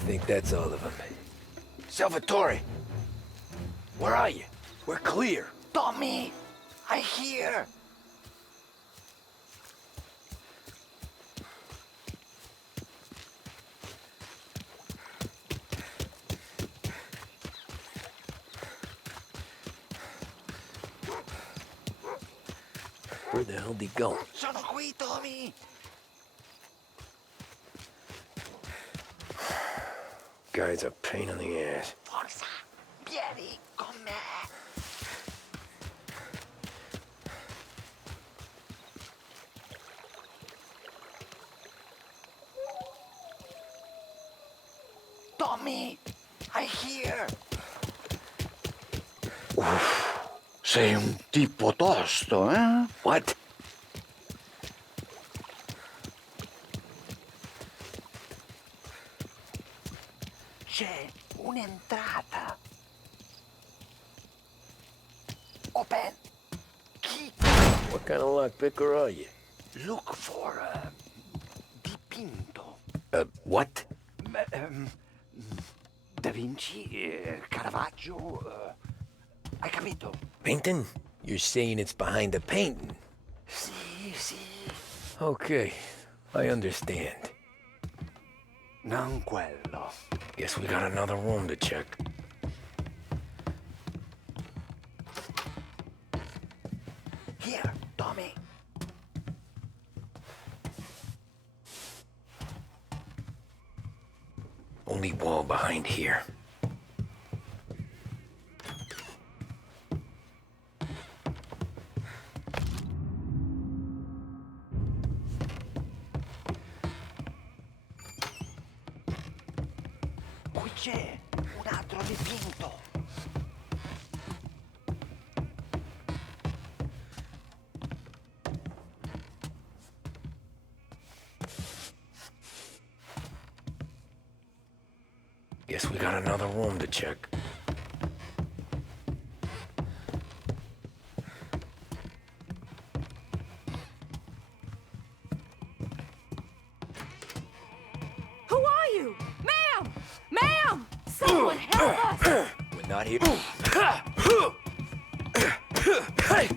I think that's all of them. Salvatore! Where are you? We're clear. Tommy, I hear. Where the hell did he go? Sono qui, Tommy. Guy's a pain in the ass. Forza, vieni con me. Tommy, I hear. Sei un tipo tosto, eh? What? C'è un'entrata. Open. Key. What kind of lockpicker are you? Look for dipinto. What? Da Vinci, Caravaggio. Hai capito? Painting? You're saying it's behind the painting? Sì, sì. Okay, I understand. Non quello. Guess we got another room to check. Here, Tommy. Only wall behind here. Qui c'è un altro dipinto. Guess we got another room to check. Who are you? Ma'am! Ma'am! Someone help us! We're not here. Hey!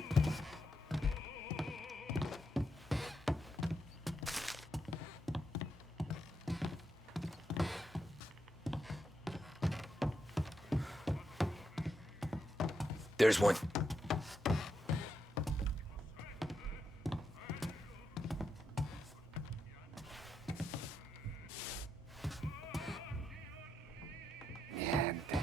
There's one. Niente.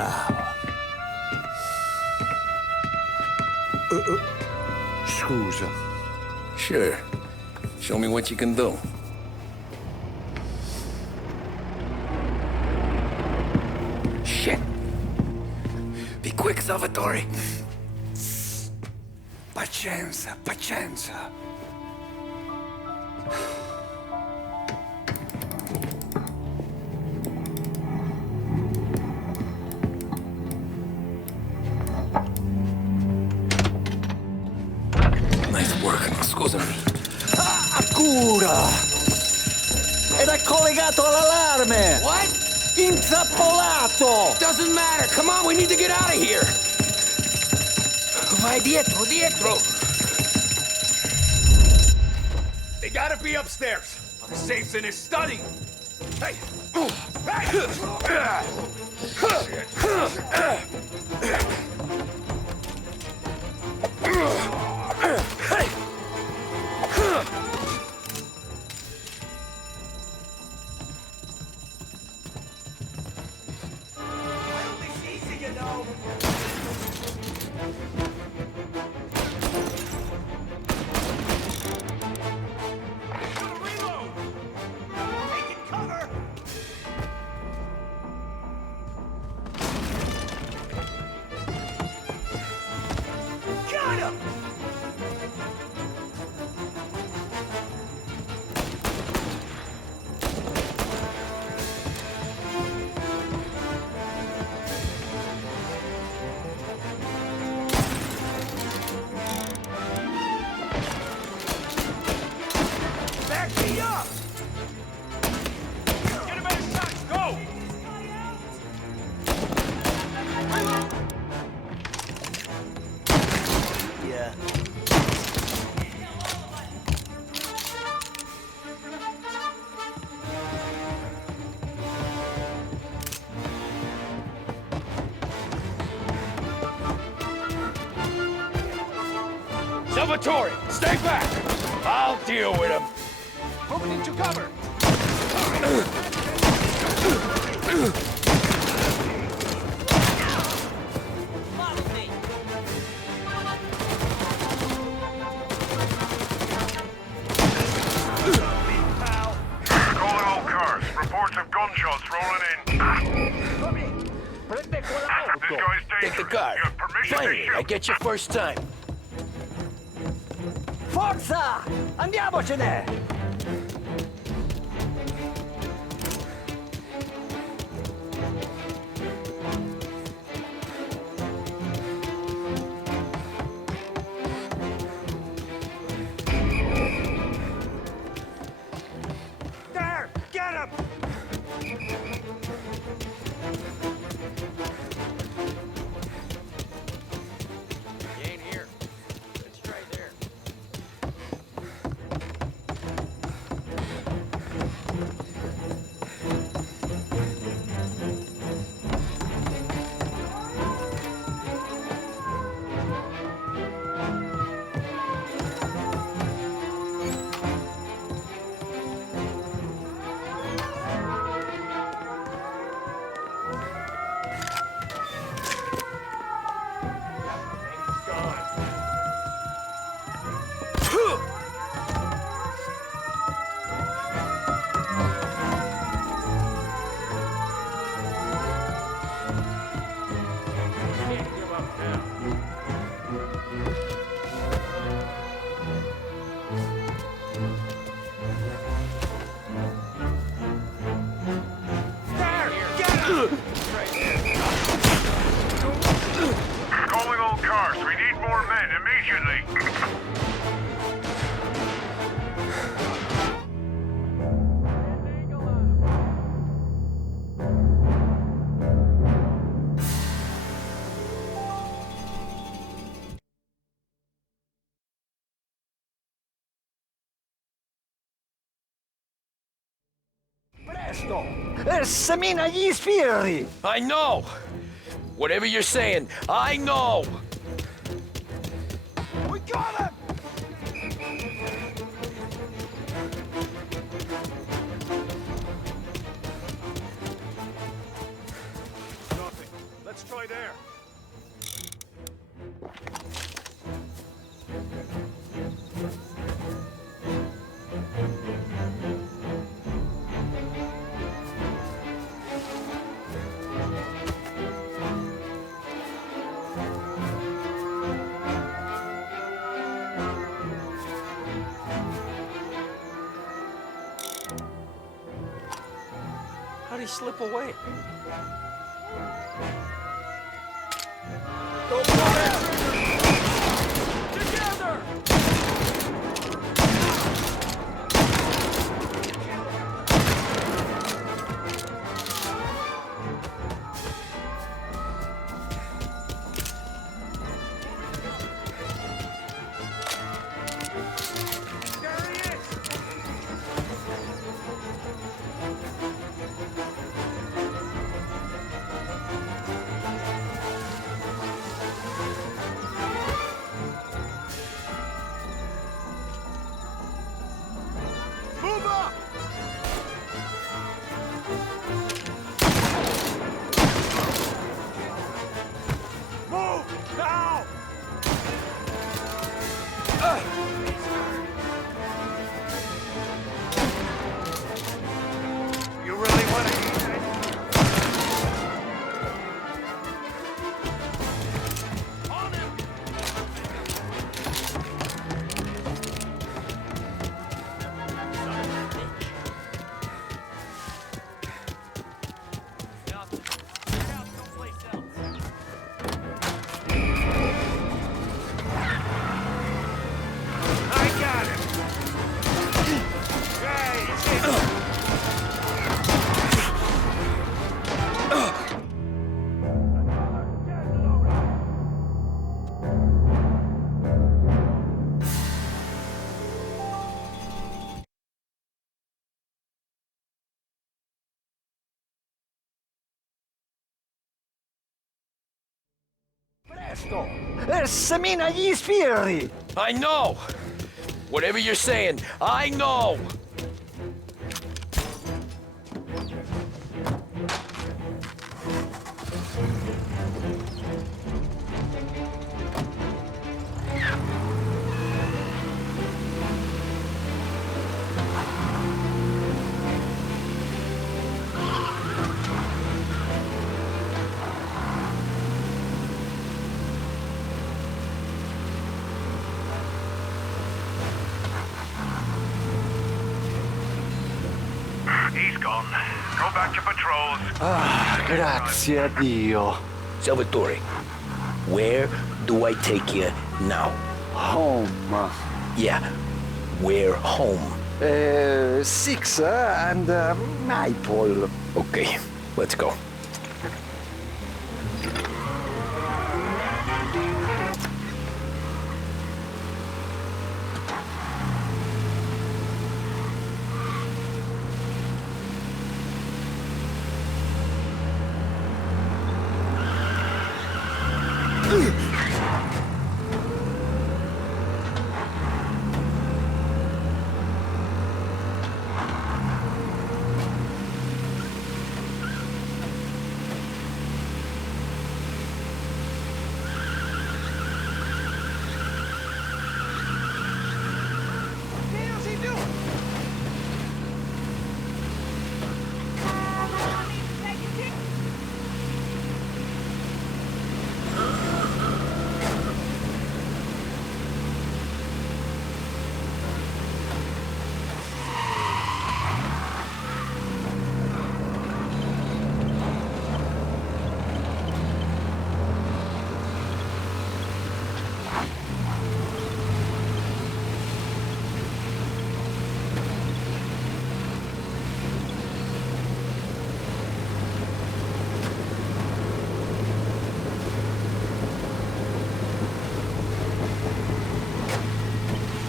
Ciao. Scusa. Sure. Show me what you can do. Shit. Be quick, Salvatore. Pazienza, pazienza. Nice work. Scusami. Cura! Era collegato all'allarme! What? Intrappolato! Doesn't matter. Come on, we need to get out of here. Vai dietro, dietro. They gotta be upstairs. The safe's in his study. Hey! Hey! Salvatore, stay back! I'll deal with him. Moving into cover. Calling all cars. Reports of gunshots rolling in. This guy's Take the dangerous. car. You have permission Finally, to shoot. I get your first time. Forza! Andiamocene! There! Get him! He ain't here. It's right there. Calling all cars. We need more men immediately. Presto! Semina gli sfirri! I know! Whatever you're saying, I know! We got him! Nothing. Let's boy there. How'd he slip away? Together! Move up! Move! Now! You really want to eat it? On him! I got him! Hey, he's hit! Presto! Semina gli sbirri! I know! Whatever you're saying, I know! He's gone. Go back to patrols. Ah, grazie a Dio. Salvatore, where do I take you now? Home. Yeah, where home? 6 and Maple. Okay, let's go.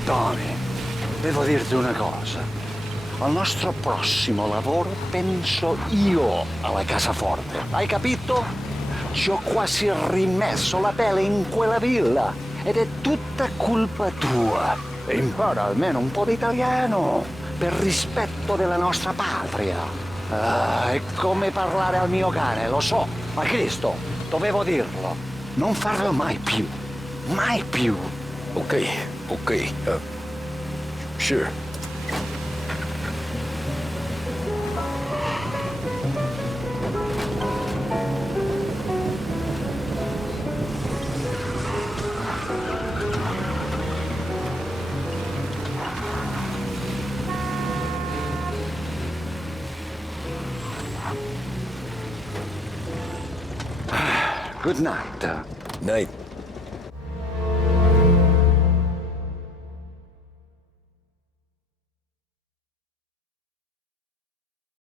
Tony, devo dirti una cosa. Al nostro prossimo lavoro penso io alla cassaforte. Hai capito? Ci ho quasi rimesso la pelle in quella villa ed è tutta colpa tua. Impara almeno un po' di italiano per rispetto della nostra patria. È come parlare al mio cane, lo so, ma Cristo, dovevo dirlo. Non farlo mai più. Mai più. Okay, sure. Good night. Night.